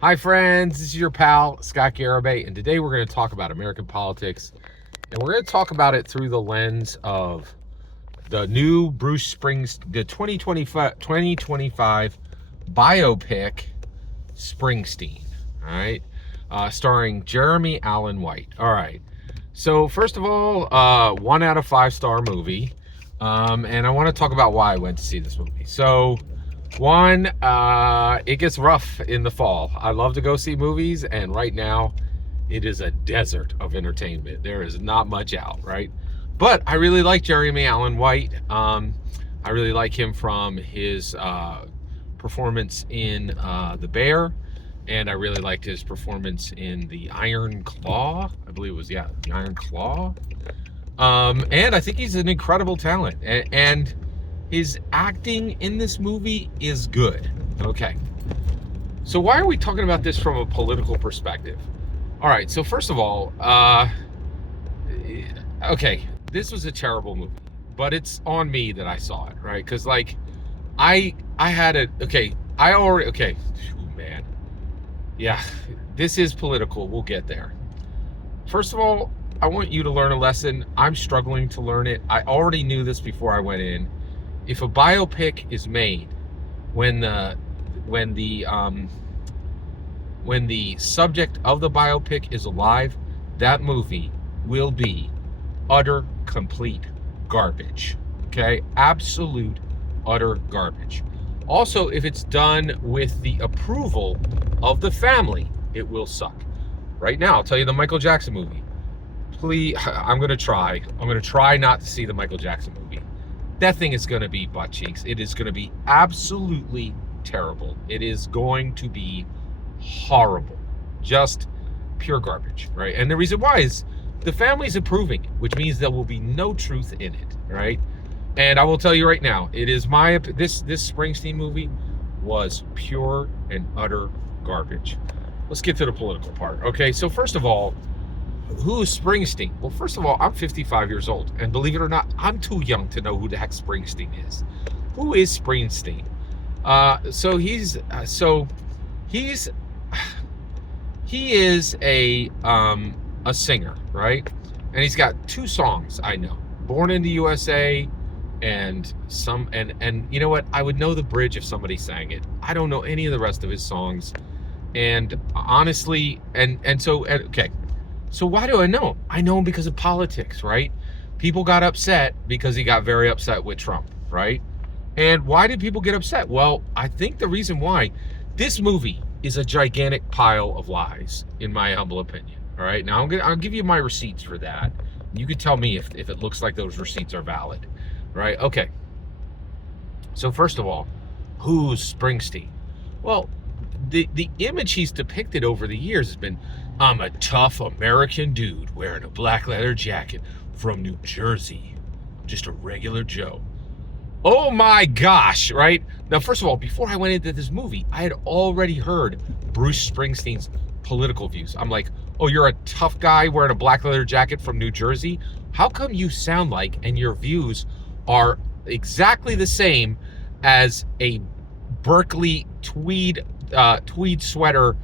Hi, friends. This is your pal, Scott Garibay, and today we're going to talk about American politics, and we're going to talk about it through the lens of the new Bruce Springsteen, the 2025 biopic, Springsteen, all right, starring Jeremy Allen White. All right. So, first of all, 1 out of 5 star movie, and I want to talk about why I went to see this movie. So, one, it gets rough in the fall. I love to go see movies, and right now it is a desert of entertainment. There is not much out, right? But I really like Jeremy Allen White. I really like him from his performance in The Bear, and I really liked his performance in The Iron Claw. I believe it was, The Iron Claw. And I think he's an incredible talent, and his acting in this movie is good. Okay. So why are we talking about this from a political perspective? All right. So first of all, okay, this was a terrible movie, but it's on me that I saw it, right? Because I had a okay. Okay. Ooh, man. Yeah, this is political. We'll get there. First of all, I want you to learn a lesson. I'm struggling to learn it. I already knew this before I went in. If a biopic is made when the subject of the biopic is alive, that movie will be utter, complete garbage. Okay? Absolute, utter garbage. Also, if it's done with the approval of the family, it will suck. Right now, I'll tell you the Michael Jackson movie. Please, I'm going to try not to see the Michael Jackson movie. That thing is going to be butt cheeks. It is going to be absolutely terrible. It is going to be horrible. Just pure garbage, right? And the reason why is the family's approving it, which means there will be no truth in it, right? And I will tell you right now, it is this Springsteen movie was pure and utter garbage. Let's get to the political part. Okay, so first of all, who is Springsteen? Well, first of all, I'm 55 years old, and believe it or not, I'm too young to know who the heck Springsteen is. Who is Springsteen? He is a singer, right? And he's got 2 songs I know: "Born in the USA" and you know what? I would know the bridge if somebody sang it. I don't know any of the rest of his songs, and honestly, okay. So why do I know him? I know him because of politics, right? People got upset because he got very upset with Trump, right? And why did people get upset? Well, I think the reason why, this movie is a gigantic pile of lies, in my humble opinion. All right, now I'll give you my receipts for that. You can tell me if it looks like those receipts are valid, right? Okay. So first of all, who's Springsteen? Well, the image he's depicted over the years has been, I'm a tough American dude wearing a black leather jacket from New Jersey. Just a regular Joe. Oh my gosh, right? Now, first of all, before I went into this movie, I had already heard Bruce Springsteen's political views. I'm like, oh, you're a tough guy wearing a black leather jacket from New Jersey? How come you sound like, and your views are exactly the same as a Berkeley tweed sweater,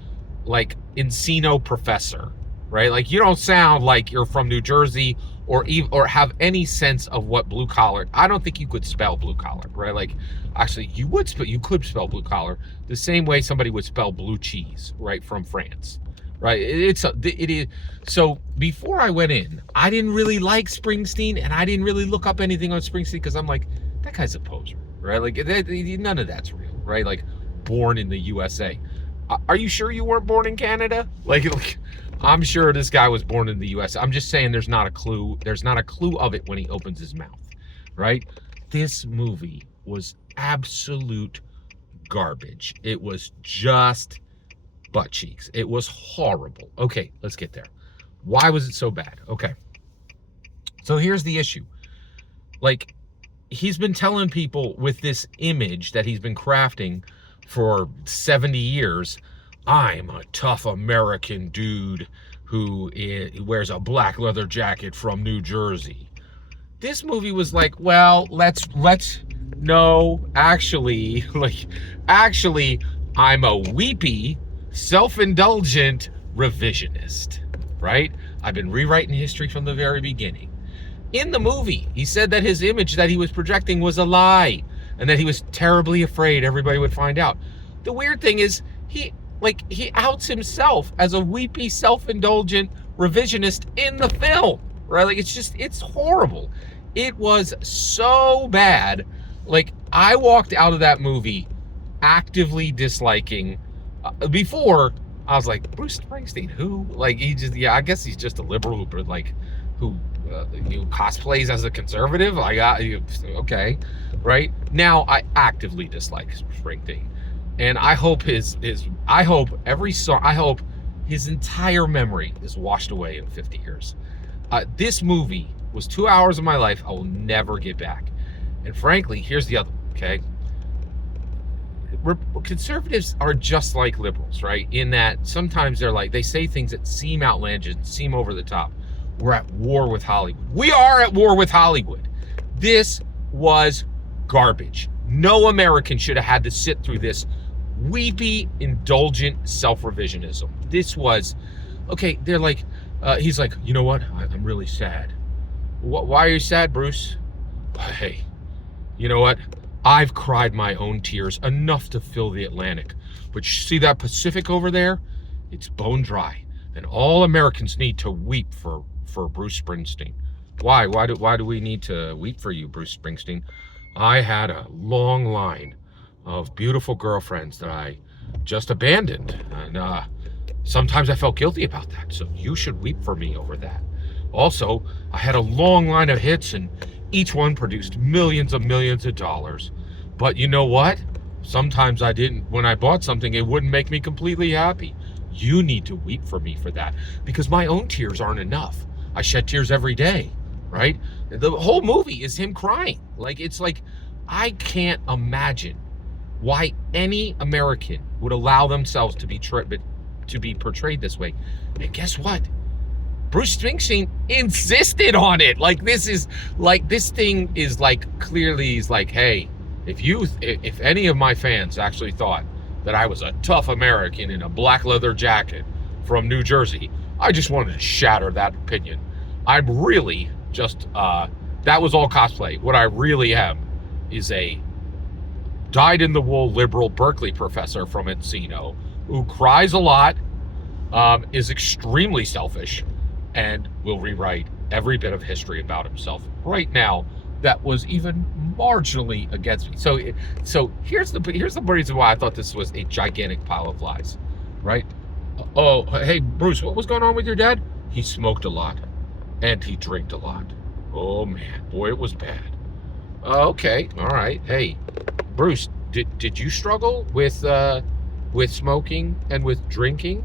like Encino professor, right? Like, you don't sound like you're from New Jersey or have any sense of what blue collar. I don't think you could spell blue collar, right? Like, actually, you could spell blue collar the same way somebody would spell blue cheese, right, from France, right? It is. So before I went in, I didn't really like Springsteen, and I didn't really look up anything on Springsteen because I'm like, that guy's a poser, right? Like, none of that's real, right? Like, born in the USA. Are you sure you weren't born in Canada? Like, I'm sure this guy was born in the US. I'm just saying there's not a clue. There's not a clue of it when he opens his mouth, right? This movie was absolute garbage. It was just butt cheeks. It was horrible. Okay, let's get there. Why was it so bad? Okay. So here's the issue. Like, he's been telling people with this image that he's been crafting for 70 years, I'm a tough American dude who wears a black leather jacket from New Jersey. This movie was like, well, no, actually, I'm a Weepy self-indulgent revisionist, right? I've been rewriting history from the very beginning. In the movie, he said that his image that he was projecting was a lie and that he was terribly afraid everybody would find out. The weird thing is he outs himself as a weepy, self-indulgent revisionist in the film, right? Like, it's horrible. It was so bad. Like, I walked out of that movie actively disliking. Before, I was like, Bruce Springsteen, who? Like, I guess he's just a liberal who cosplays as a conservative. Okay, right? Now I actively dislike Springsteen, and I hope his entire memory is washed away in 50 years. This movie was 2 hours of my life I will never get back. And frankly, here's the other, okay? Conservatives are just like liberals, right? In that sometimes they say things that seem outlandish, seem over the top. We're at war with Hollywood. We are at war with Hollywood. This was garbage. No American should have had to sit through this weepy, indulgent self-revisionism. This was, okay, they're like, he's like, you know what? I'm really sad. Why are you sad, Bruce? Hey, you know what? I've cried my own tears enough to fill the Atlantic. But you see that Pacific over there? It's bone dry. And all Americans need to weep for Bruce Springsteen. Why? Why do we need to weep for you, Bruce Springsteen? I had a long line of beautiful girlfriends that I just abandoned. And sometimes I felt guilty about that. So you should weep for me over that. Also, I had a long line of hits, and each one produced millions of dollars. But you know what? Sometimes when I bought something, it wouldn't make me completely happy. You need to weep for me for that, because my own tears aren't enough. I shed tears every day, right? The whole movie is him crying. Like, it's like, I can't imagine why any American would allow themselves to be portrayed this way. And guess what? Bruce Springsteen insisted on it. Like, this thing is like, clearly he's like, hey, if any of my fans actually thought that I was a tough American in a black leather jacket from New Jersey, I just wanted to shatter that opinion. I'm really just, that was all cosplay. What I really am is a dyed-in-the-wool liberal Berkeley professor from Encino who cries a lot, is extremely selfish, and will rewrite every bit of history about himself right now that was even marginally against me. So here's the reason why I thought this was a gigantic pile of lies, right? Oh, hey, Bruce, what was going on with your dad? He smoked a lot, and he drank a lot. Oh man, boy, it was bad. Okay, all right. Hey, Bruce, did you struggle with smoking and with drinking?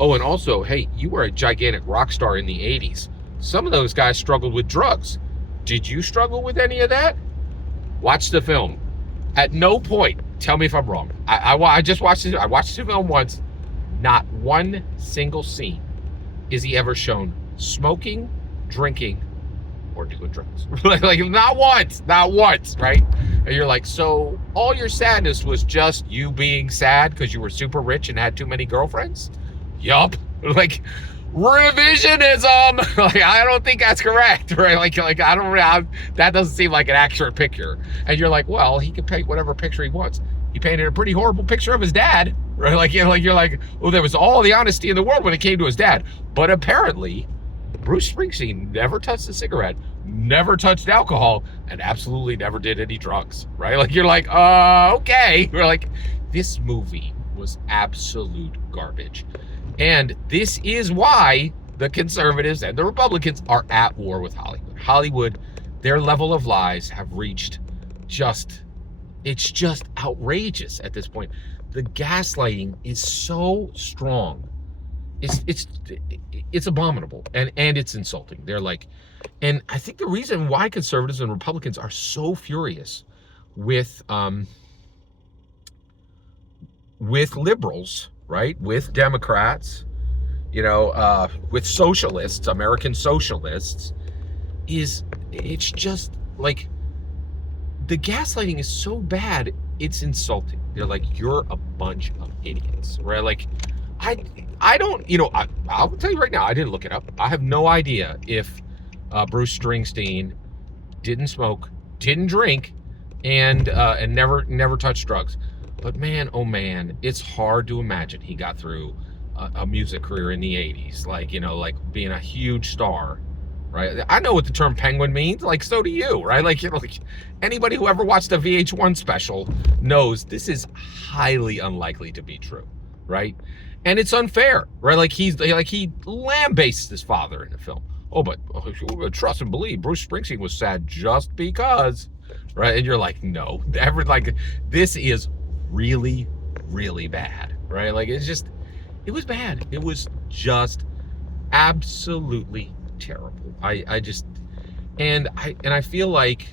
Oh, and also, hey, you were a gigantic rock star in the 80s. Some of those guys struggled with drugs. Did you struggle with any of that? Watch the film. At no point, tell me if I'm wrong. I just watched it. I watched the film once. Not one single scene is he ever shown smoking, drinking, or doing drugs. like not once, right? And you're like, so all your sadness was just you being sad because you were super rich and had too many girlfriends? Yup. Like, revisionism. Like, I don't think that's correct, right? Like I don't. That doesn't seem like an accurate picture. And you're like, well, he can paint whatever picture he wants. He painted a pretty horrible picture of his dad, right? Like you're like, oh, there was all the honesty in the world when it came to his dad. But apparently, Bruce Springsteen never touched a cigarette, never touched alcohol, and absolutely never did any drugs, right? Like, you're like, okay. We're like, this movie was absolute garbage. And this is why the conservatives and the Republicans are at war with Hollywood. Hollywood, their level of lies have reached it's just outrageous at this point. The gaslighting is so strong. It's abominable, and it's insulting. They're like, and I think the reason why conservatives and Republicans are so furious with liberals, right, with Democrats, with socialists, American socialists, is it's just like the gaslighting is so bad. it's insulting. They're like, you're a bunch of idiots, right? Like, I don't, I'll tell you right now, I didn't look it up. I have no idea if Bruce Springsteen didn't smoke, didn't drink, and never touched drugs. But man, oh man, it's hard to imagine he got through a music career in the 80s, like, like being a huge star, right? I know what the term penguin means, like, so do you, right? Like, like anybody who ever watched a VH1 special knows this is highly unlikely to be true, right? And it's unfair, right? Like he lambastes his father in the film. Oh, but trust and believe, Bruce Springsteen was sad just because, right? And you're like, no, this is really, really bad, right? Like, it was bad. It was just absolutely terrible. I feel like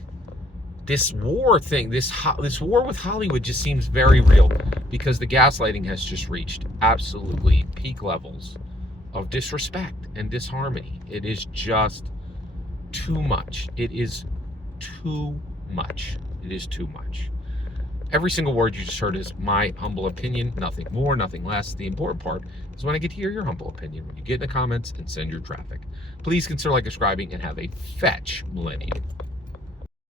this war thing, this war with Hollywood just seems very real, because the gaslighting has just reached absolutely peak levels of disrespect and disharmony. It is just too much. It is too much. It is too much. Every single word you just heard is my humble opinion, nothing more, nothing less. The important part is when I get to hear your humble opinion, when you get in the comments and send your traffic. Please consider subscribing and have a fetch millennium.